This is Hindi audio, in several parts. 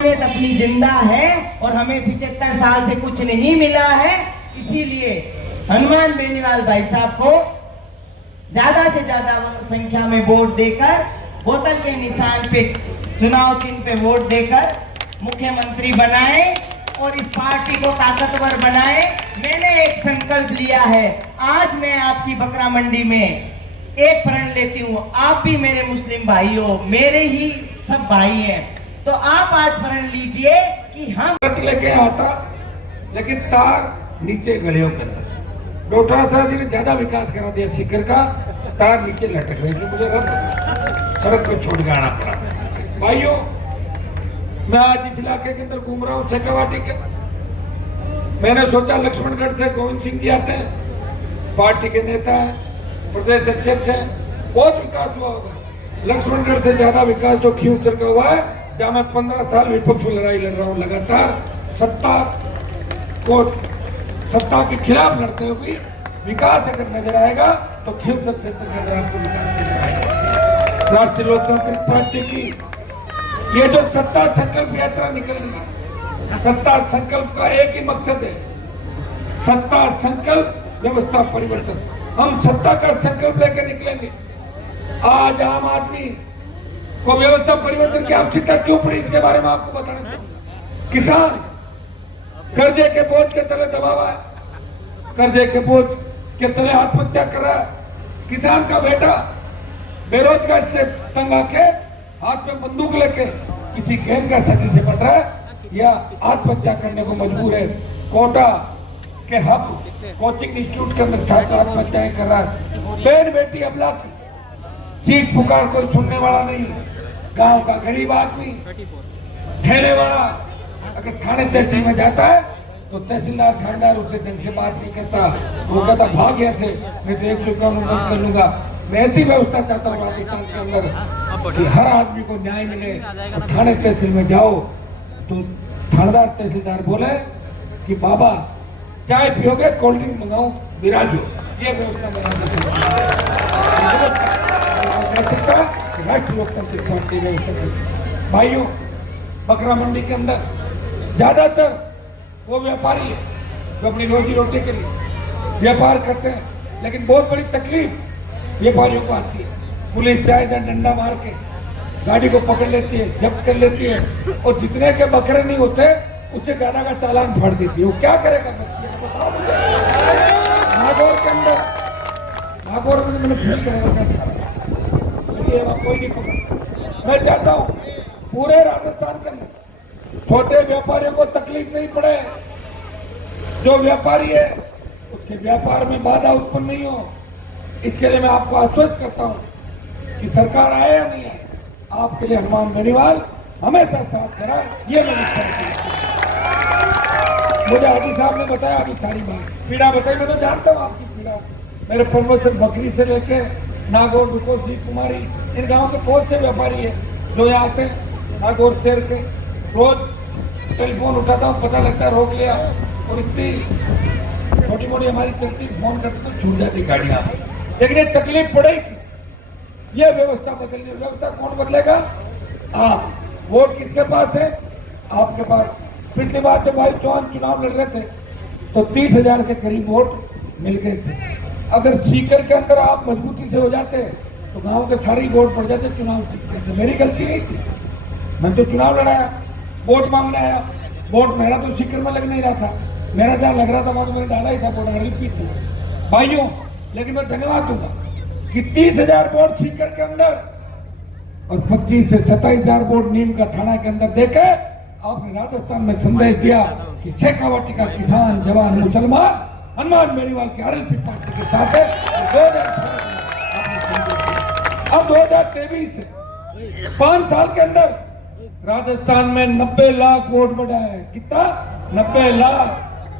अपनी जिंदा है और हमें 75 साल से कुछ नहीं मिला है। इसीलिए हनुमान बेनीवाल भाई साहब को ज्यादा से ज्यादा संख्या में वोट देकर, बोतल के निशान पे चुनाव चिन्ह पे वोट देकर मुख्यमंत्री बनाए और इस पार्टी को ताकतवर बनाए। मैंने एक संकल्प लिया है, आज मैं आपकी बकरा मंडी में एक प्रण लेती हूँ। आप भी मेरे मुस्लिम भाई हो, मेरे ही सब भाई हैं, तो आप आज प्रण लीजिए कि हम लेके आता, लेकिन तार नीचे गलियों के अंदर डोटासरा जी ने ज्यादा विकास करा दिया सीकर का, तार नीचे लटक रही थी, मुझे रथ सड़क पे छोड़ के आना पड़ा। भाइयों, मैं आज इस इलाके के अंदर घूम रहा हूँ सेकावाटी के। मैंने सोचा लक्ष्मणगढ़ से गोविंद सिंह जी आते हैं, पार्टी के नेता हैं, प्रदेश अध्यक्ष हैं, बहुत विकास हुआ होगा। लक्ष्मणगढ़ से ज्यादा विकास तो खींवसर का हुआ है, जहाँ मैं 15 साल विपक्ष में लड़ाई लड़ रहा हूँ लगातार। सत्ता के खिलाफ लड़ते हुए विकास अगर नजर आएगा तो खींवसर क्षेत्र के अंदर आपको विकास नजर आएगा। राष्ट्रीय लोकतांत्रिक पार्टी की ये जो सत्ता संकल्प यात्रा निकल रही है, सत्ता संकल्प का एक ही मकसद है, सत्ता संकल्प व्यवस्था परिवर्तन। हम सत्ता का संकल्प लेकर निकलेंगे। आज आम आदमी को व्यवस्था परिवर्तन की आवश्यकता क्यों पड़ी, इसके बारे में आपको बताना चाहूंगा। किसान कर्जे के बोझ के तले दबा हुआ है, कर्जे के बोझ के तले आत्महत्या कर रहा है। किसान का बेटा बेरोजगार से तंग आके हाथ में बंदूक लेके किसी गैंग का सदी से बढ़ रहा है या आत्महत्या करने को मजबूर है। कोटा के हब कोचिंग इंस्टीट्यूट के अंदर छात्र आत्महत्याएं कर रहा है। बहन बेटी अबला की चीख पुकार कोई सुनने वाला नहीं। गांव का गरीब आदमी, ठेले वाला अगर थाने तहसील में जाता है तो तहसीलदार थानेदार उससे ढंग से बात नहीं करता, वो कहता भाग यहाँ से, मैं तो 100 कानून रद्द कर लूंगा। मैं ऐसी व्यवस्था चाहता हूँ राजस्थान के अंदर कि हर आदमी को न्याय मिले। और थाने तहसील में जाओ तो थानेदार तहसीलदार बोले कि बाबा चाय पियोगे, कोल्ड ड्रिंक मंगाऊं, विराजो। ये व्यवस्था बना राष्ट्रीय लोकतांत्रिक पार्टी व्यवस्था। भाइयों, बकरा मंडी के अंदर ज्यादातर वो व्यापारी है जो अपनी रोजी रोटी के लिए व्यापार करते हैं, लेकिन बहुत बड़ी तकलीफ व्यापारियों को आती है। पुलिस चाहे डंडा मार के गाड़ी को पकड़ लेती है, जब्त कर लेती है, और जितने के बकरे नहीं होते उससे ज्यादा का चालान फाड़ देती है। वो क्या करेगा? नागौर के अंदर, नागौर में मैंने कोई नहीं पकड़ा। मैं चाहता हूँ पूरे राजस्थान के अंदर छोटे व्यापारियों को तकलीफ नहीं पड़े। जो व्यापारी है उसके व्यापार में बाधा उत्पन्न नहीं हो, इसके लिए मैं आपको आश्वस्त करता हूँ कि सरकार आए या नहीं आए, आपके लिए हनुमान बेनीवाल हमेशा साथ खड़ा है। ये मुझे हाजी साहब ने बताया अभी सारी बात, पीड़ा बताई। मैं तो जानता हूँ आपकी पीड़ा। मेरे प्रमोशन बकरी से लेके नागौर, बुकोसी, कुमारी, इन गाँव के बहुत से व्यापारी है जो यहाँ आते हैं नागौर शहर के। रोज टेलीफोन उठाता हूँ, पता लगता है रोक लिया, और इतनी छोटी मोटी हमारी चलती, फोन करते तो छूट जाती गाड़ियाँ। लेकिन ये तकलीफ पड़ेगी, ये व्यवस्था बदलनी। व्यवस्था कौन बदलेगा? आप। वोट किसके पास है? आपके पास। पिछली बार जब भाई चौहान चुनाव लड़ रहे थे तो 30,000 के करीब वोट मिल गए थे। अगर सीकर के अंदर आप मजबूती से हो जाते तो गांव के सारे वोट पड़ जाते, चुनाव जीतते थे। मेरी गलती नहीं थी, मैं तो चुनाव लड़ाया, वोट मांगने आया। वोट मेरा तो सीकर में लग नहीं रहा था, मेरा जहाँ लग रहा था वहां तो मैंने डाला ही था, वोट रिपीट थी भाइयों। लेकिन मैं धन्यवाद दूंगा कि 30,000 वोट सीकर के अंदर और 25 से 27,000 वोट नीम का थाना के अंदर देके आपने राजस्थान में संदेश दिया कि शेखावाटी का किसान, जवान, मुसलमान हनुमान बेनीवाल के आरएलपी पार्टी के साथ है। 2018 अब 2023 से 5 साल के अंदर राजस्थान में 90 लाख वोट बढ़ा है। कितना? 90 लाख।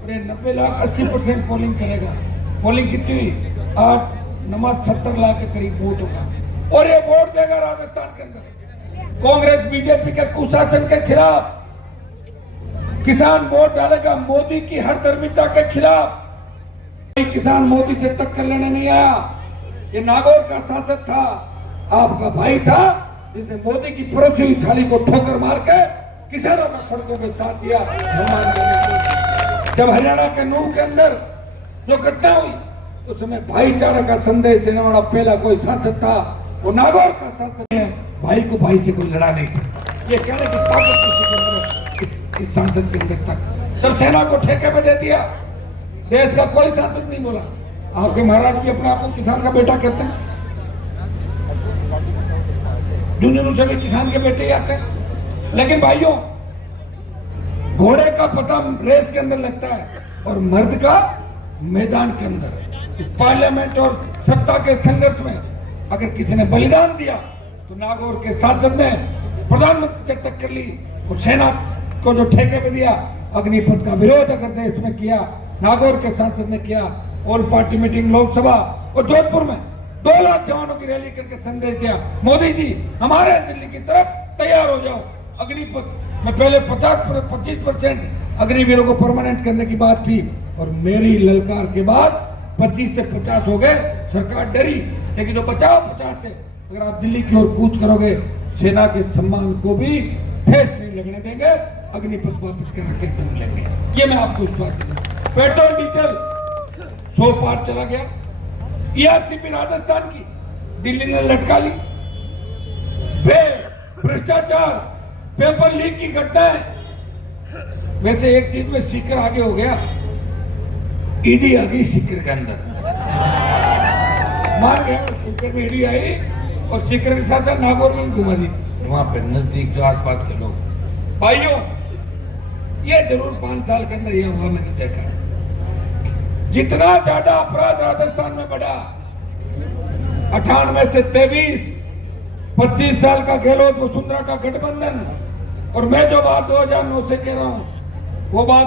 अरे 90 लाख 80% पोलिंग करेगा। पोलिंग कितनी? 8-9 लाख के करीब वोट होगा, और ये वोट देगा राजस्थान के अंदर कांग्रेस बीजेपी के कुशासन के खिलाफ। किसान वोट डालेगा मोदी की हर धर्मिता के खिलाफ। किसान मोदी से टक्कर लेने नहीं आया। ये नागौर का सांसद था, आपका भाई था, जिसने मोदी की परोसी हुई थाली को ठोकर मार के किसानों का सड़कों पे साथ दिया हनुमान बेनीवाल। जब हरियाणा के नूह के अंदर जो घटना हुई उस समय भाईचारा का संदेश देने वाला पहला कोई सांसद था, वो नागौर का सांसद है। भाई को भाई से कोई लड़ा नहीं था। ये कहने की ताकत किसी के अंदर इस सांसद के अंदर तक। जब सेना को ठेके पे दे दिया, देश का कोई सांसद नहीं बोला। आपके महाराज भी अपने आप को किसान का बेटा कहते हैं, जुनून से भी किसान के बेटे ही आते हैं। लेकिन भाइयों, घोड़े का पता रेस के अंदर लगता है और मर्द का मैदान के अंदर। इस पार्लियामेंट और सत्ता के संघर्ष में अगर किसी ने बलिदान दिया तो नागौर के सांसद ने प्रधानमंत्री से टक्कर ली और सेना को जो ठेके पे दिया, अग्निपथ का विरोध अगर देश में किया, नागौर के सांसद ने किया। ऑल पार्टी मीटिंग लोकसभा और जोधपुर में 2 लाख जवानों की रैली करके संदेश दिया, मोदी जी हमारे दिल्ली की तरफ तैयार हो जाओ। अग्निपथ में पहले 25% अग्निवीरों को परमानेंट करने की बात थी और मेरी ललकार के बाद 25 से 50 हो गए। सरकार डरी, लेकिन जो बचाव 50 से अगर आप दिल्ली की ओर कूच करोगे, सेना के सम्मान को भी ठेस नहीं लगने देंगे। अग्निपथ वापस करा के तुम लेंगे, ये मैं आपको विश्वास दूंगा। पेट्रोल डीजल 100 पार चला गया। ईआरसीपी राजस्थान की दिल्ली ने लटका ली। भ्रष्टाचार, पेपर लीक की घटनाएं। वैसे एक चीज में सीकर आगे हो गया, ईडी आ गई सीकर के अंदर। मान गया सीकर में ईडी आई और सीकर के साथ नागौर में घुमा दी। वहां पे नजदीक जो आसपास के लोग, भाइयों, ये जरूर 5 साल के अंदर यह हुआ, मैंने देखा। जितना ज्यादा अपराध राजस्थान में बढ़ा, 98 से 23, 25 साल का गहलोत वसुंधरा का गठबंधन, और मैं जो बात 2009 से कह रहा हूं वो बात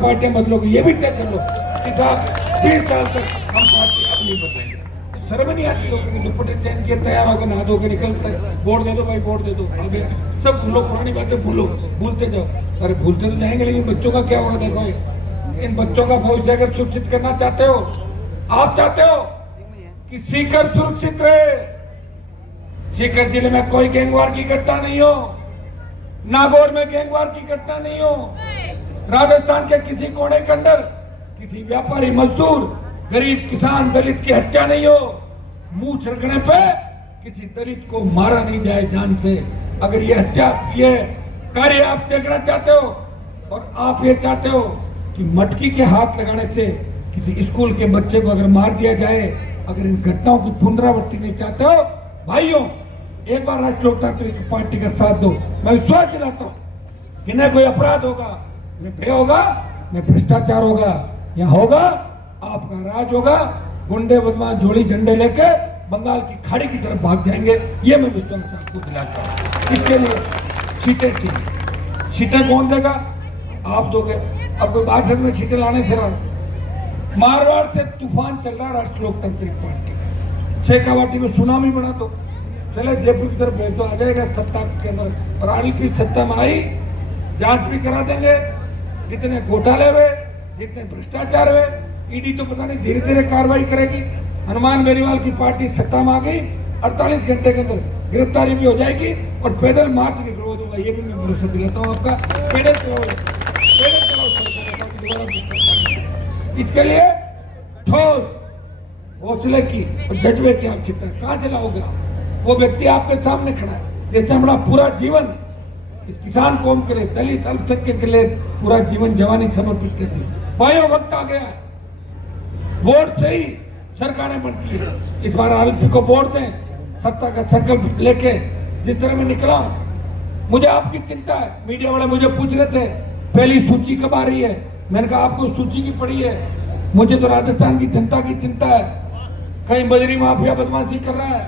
पार्टियां बदलोगे, ये भी तय कर लो कि साहब 20 साल तक हम पार्टी अब नहीं बदलेंगे। शर्म नहीं आती लोगों की? दुपट्टे चेंज किए, तैयार होकर नहा धो के निकलते हैं, वोट दे दो भाई, वोट दे दो, आगे सब भूलो, पुरानी बातें भूलो, भूलते जाओ। अरे भूलते तो जाएंगे, लेकिन बच्चों का क्या होगा? देखो इन बच्चों का भविष्य अगर सुरक्षित करना चाहते हो, आप चाहते हो कि सीकर सुरक्षित रहे, सीकर जिले में कोई गैंगवार की घटना नहीं हो, नागौर में गैंगवार की घटना नहीं हो, राजस्थान के किसी कोने के अंदर किसी व्यापारी, मजदूर, गरीब किसान, दलित की हत्या नहीं हो, मुंह छिड़कने पे किसी दलित को मारा नहीं जाए जान से। अगर ये हत्या, ये कार्य आप देखना चाहते हो और आप ये चाहते हो कि मटकी के हाथ लगाने से किसी स्कूल के बच्चे को अगर मार दिया जाए, अगर इन घटनाओं की पुनरावृत्ति नहीं चाहते हो, भाइयों, एक बार राष्ट्रीय लोकतांत्रिक पार्टी का साथ दो। मैं विश्वास दिलाता हूं कि न कोई अपराध होगा, न भय होगा, न भ्रष्टाचार होगा, यहाँ होगा आपका राज होगा। गुंडे बदमाश जोड़ी झंडे लेके बंगाल की खाड़ी की तरफ भाग जाएंगे, ये मैं विश्वास आपको दिलाता हूँ। इसके लिए सीटें थी, सीटें कौन देगा? आप दोगे। अब कोई बाहर में सीटें लाने से रहा, मारवाड़ से तूफान चल रहा राष्ट्रीय लोकतांत्रिक पार्टी का। शेखावाटी में सुनामी बना दो, चले जयपुर की तरफ भेज दो, आ जाएगा सत्ता के अंदर। और आरएलपी सत्ता में आई, जांच भी करा देंगे, जितने घोटाले हुए, जितने भ्रष्टाचार हुए, ईडी तो पता नहीं धीरे धीरे कार्रवाई करेगी। हनुमान बेनीवाल की पार्टी सत्ता में आ गई, 48 घंटे के अंदर गिरफ्तारी भी हो जाएगी और पैदल मार्च निकलवा दूंगा, ये भी मैं भरोसा दिलाता हूँ आपका। पैदल चलाओ, पैदल चलाओ। इसके लिए ठोस हौसले की और जज्बे की आवश्यकता। कहाँ से लाओगे? वो व्यक्ति आपके सामने खड़ा है जिसने अपना पूरा जीवन किसान कौम के लिए, दलित अल्पसंख्यक के लिए पूरा जीवन जवानी समर्पित कर दी। भाइयों, वक्त आ गया है, वोट से ही सरकारें बनती है। इस बार आरएलपी को वोट दें, सत्ता का संकल्प लेके। जिस तरह मैं निकला हूं, मुझे आपकी चिंता है। मीडिया वाले मुझे पूछ रहे थे पहली सूची कब आ रही है, मैंने कहा आपको सूची की पड़ी है, मुझे तो राजस्थान की जनता की चिंता है। कहीं बजरी माफिया बदमाशी कर रहा है,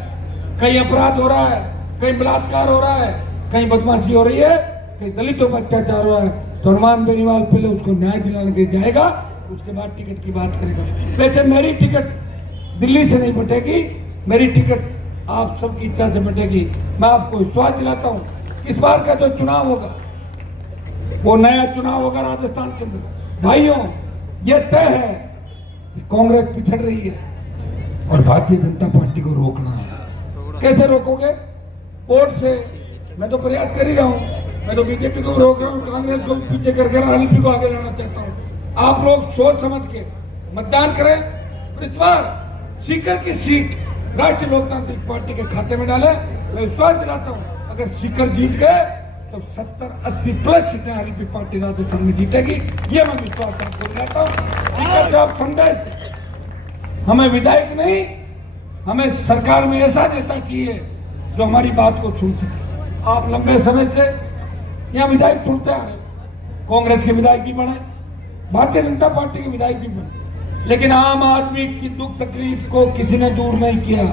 कहीं अपराध हो रहा है, कहीं बलात्कार हो रहा है, कहीं बदमाशी हो रही है, कहीं दलितों पर अत्याचार हो रहा है। तो हनुमान बेनीवाल पहले उसको न्याय दिलाने के लिए जाएगा, उसके बाद टिकट की बात करेगा। वैसे मेरी टिकट दिल्ली से नहीं बटेगी, मेरी टिकट आप सबकी इच्छा से बटेगी। मैं आपको विश्वास दिलाता हूँ, इस बार का जो चुनाव होगा वो नया चुनाव होगा राजस्थान के अंदर। भाइयों, ये तय है कि कांग्रेस पिछड़ रही है और भारतीय जनता पार्टी को रोकना है। कैसे रोकोगे? वोट से। मैं तो प्रयास कर ही रहा हूँ, मैं तो बीजेपी को रोक रहा हूँ, कांग्रेस को पीछे करके आरएलपी को आगे लाना चाहता हूँ। आप लोग सोच समझ के मतदान करें और इस बार सीकर की सीट राष्ट्रीय लोकतांत्रिक पार्टी के खाते में डालें। मैं विश्वास दिलाता हूँ, अगर सीकर जीत गए तो 70-80 प्लस सीटें आरएलपी पार्टी राजस्थान में जीतेगी। ये मैं विश्वास आपको दिलाता हूँ। सीकर से आप संदेश दें, हमें विधायक नहीं, हमें सरकार में ऐसा नेता चाहिए जो हमारी बात को सुन सके। आप लंबे समय से यहाँ विधायक चुनते आ रहे, कांग्रेस के विधायक भी बने, भारतीय जनता पार्टी के विधायक भी बने, लेकिन आम आदमी की दुख तकलीफ को किसी ने दूर नहीं किया।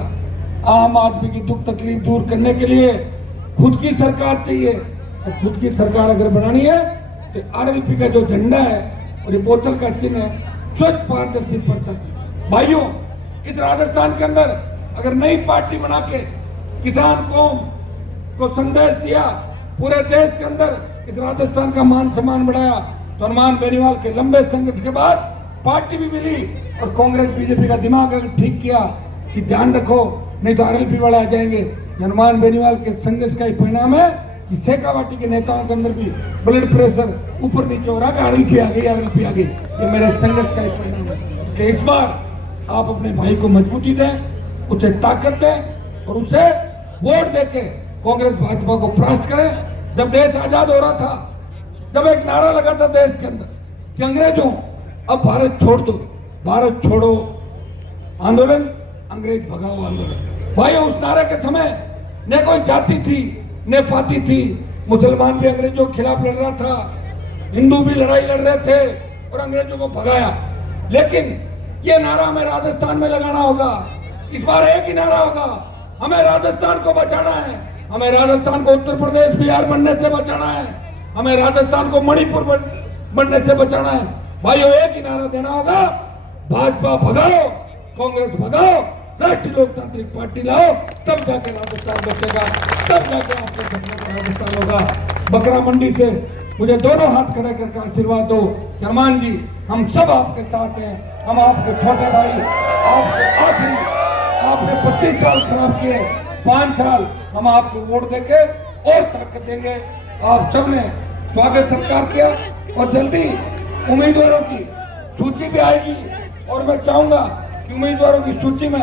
आम आदमी की दुख तकलीफ दूर करने के लिए खुद की सरकार चाहिए, और खुद की सरकार अगर बनानी है तो आरएलपी का जो झंडा है और ये बोतल का चिन्ह है, स्वच्छ पारदर्शी पर्चा। भाइयों, इस राजस्थान के अंदर अगर नई पार्टी बना के किसान कौम को संदेश दिया, पूरे देश के अंदर इस राजस्थान का मान सम्मान बढ़ाया, तो हनुमान बेनीवाल के लंबे संघर्ष के बाद पार्टी भी मिली और कांग्रेस बीजेपी का दिमाग अगर ठीक किया कि ध्यान रखो नहीं तो आरएलपी वाले आ जाएंगे। हनुमान बेनीवाल के संघर्ष का ही परिणाम है कि शेखावाटी के नेताओं के अंदर भी ब्लड प्रेशर ऊपर नीचे हो रहा है, आरएलपी आ गई, आरएलपी आ गई। ये मेरे संघर्ष का ही परिणाम है कि इस बार आप अपने भाई को मजबूती दें, उसे ताकत दें और उसे वोट देके कांग्रेस भाजपा को परास्त करें। जब देश आजाद हो रहा था, जब एक नारा लगा था देश के अंदर कि अंग्रेजों अब भारत छोड़ दो, भारत छोड़ो आंदोलन, अंग्रेज भगाओ आंदोलन। भाइयों, उस नारे के समय न कोई जाति थी न पाती थी, मुसलमान भी अंग्रेजों के खिलाफ लड़ रहा था, हिंदू भी लड़ाई लड़ रहे थे और अंग्रेजों को भगाया। लेकिन ये नारा हमें राजस्थान में लगाना होगा। इस बार एक ही नारा होगा, हमें राजस्थान को बचाना है, हमें राजस्थान को उत्तर प्रदेश बिहार बनने से बचाना है, हमें राजस्थान को मणिपुर बनने से बचाना है। भाइयों, एक ही नारा देना होगा, भाजपा भगाओ, कांग्रेस भगाओ, राष्ट्रीय लोकतांत्रिक पार्टी लाओ, तब जाकर राजस्थान बचेगा, तब जाकर आपके सपनों का राजस्थान होगा। बकरा मंडी से मुझे दोनों हाथ खड़े करके आशीर्वाद दो। हनुमान जी, हम सब आपके साथ हैं, हम आपके छोटे भाई, आपके आखिरी, आपने 25 साल खराब किए, 5 साल हम आपको वोट देके और ताकत देंगे। आप सबने स्वागत सत्कार किया और जल्दी उम्मीदवारों की सूची भी आएगी और मैं चाहूंगा कि उम्मीदवारों की सूची में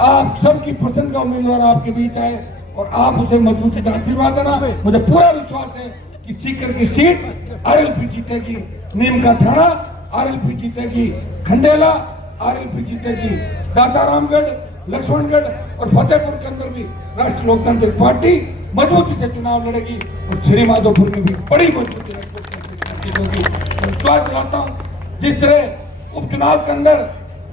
आप सबकी पसंद का उम्मीदवार आपके बीच आए और आप उसे मजबूती से आशीर्वाद देना। मुझे पूरा विश्वास है कि सीकर की सीट आरएलपी जीतेगी, नीम का थाना आरएलपी जीतेगी, खंडेला आरएलपी जीतेगी, दातारामगढ़, लक्ष्मणगढ़ और फतेहपुर के अंदर भी राष्ट्रीय लोकतांत्रिक पार्टी मजबूती से चुनाव लड़ेगी और श्री माधोपुर में भी बड़ी मजबूती से होगी। विश्वास दिलाता हूँ, जिस तरह उपचुनाव के अंदर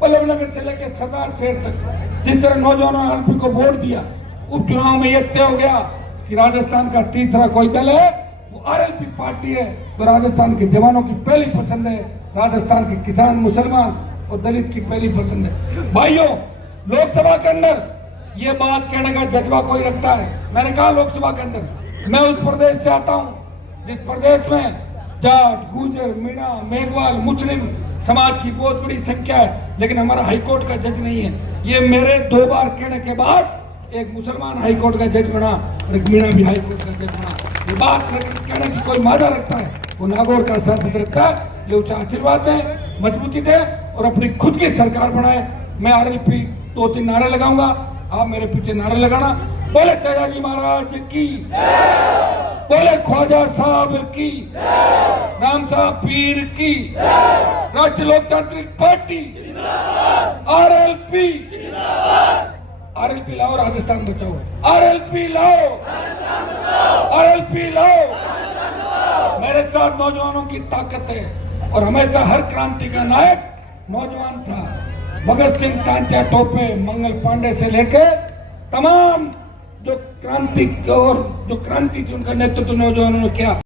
बल्लभनगर से लेकर सरदार शहर तक जिस तरह नौजवानों ने आरएलपी को वोट दिया, उपचुनाव में यह तय हो गया कि राजस्थान का तीसरा कोई दल है वो आरएलपी पार्टी है। तो राजस्थान के जवानों की पहली पसंद है, राजस्थान के किसान, मुसलमान और दलित की पहली पसंद है। भाइयों, लोकसभा के अंदर ये बात कहने का जज्बा कोई रखता है। मैंने कहा लोकसभा के अंदर, मैं उस प्रदेश से आता हूँ जिस प्रदेश में जाट, गुर्जर, मीणा, मेघवाल, मुस्लिम समाज की बहुत बड़ी संख्या है, लेकिन हमारा हाईकोर्ट का जज नहीं है। ये मेरे 2 बार कहने के बाद एक मुसलमान हाईकोर्ट का जज बना और एक मीणा भी हाईकोर्ट का जज बना। ये बात कहने की कोई मादा रखता है, वो नागौर का साथ रखता है। ये उसे आशीर्वाद दें, मजबूती दें और अपनी खुद की सरकार बनाए। मैं आरएलपी 2-3 नारे लगाऊंगा, आप मेरे पीछे नारे लगाना। बोले तेजाजी महाराज की, बोले ख्वाजा साहब की, राम साहब पीर की, राष्ट्रीय लोकतांत्रिक पार्टी, आरएलपी, आरएलपी लाओ, राजस्थान बचाओ, आरएलपी लाओ, आरएलपी लाओ। मेरे साथ नौजवानों की ताकत है और हमेशा हर क्रांति का नायक नौजवान था। भगत सिंह, तांत्या टोपे, मंगल पांडे से लेके तमाम जो क्रांति और जो क्रांति थी उनका नेतृत्व नौजवानों ने किया।